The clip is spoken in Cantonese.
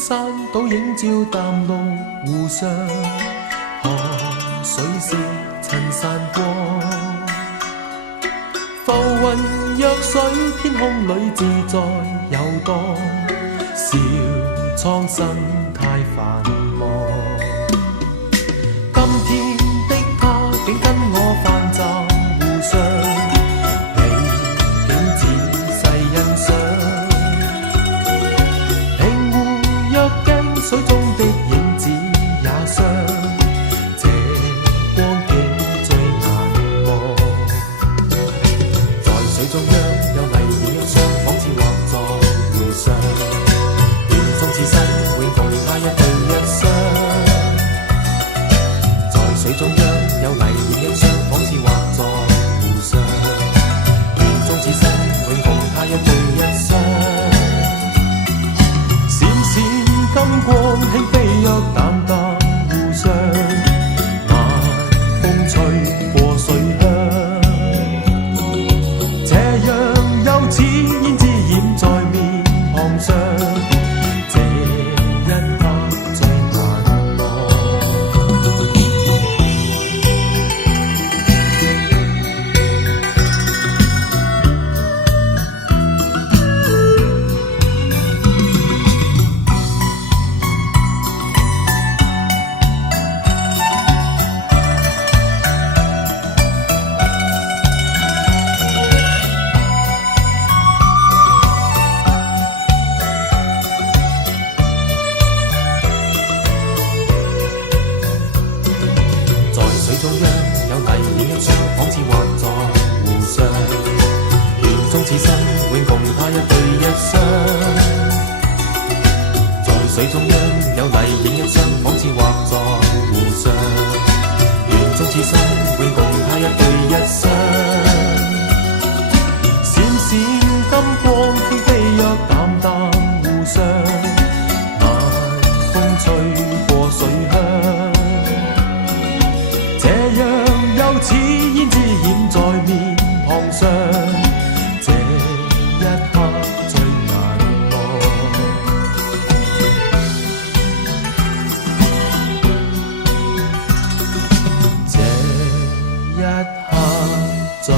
山倒映照淡綠湖上，河水是襯山光，浮雲若水，天空裏自在遊蕩，笑蒼生太繁忙。今天的他竟跟我泛站湖上，你竟仔細欣賞，平湖若鏡，水中的影子也像，這光景最難忘。在水中央有泥點一雙，仿似畫在湖上，願終此生永共他一對一雙。在水中央有泥點一雙，仿似畫在湖上，願終此生永共他一對一雙。閃閃金光輕飛躍淡淡湖上，晚風吹過水鄉，這樣又似胭脂染在面龐上，這一刻最難忘。在水中央有泥點一雙，仿似畫在湖上，願終此生永共他一對一雙。在水中央有泥點一雙，仿似畫在湖上，願終此生永共他一對一雙。閃閃金光輕飛躍淡淡湖上，晚風吹過水鄉，這樣又似胭脂染在面龐上，這一刻最難忘。這一刻最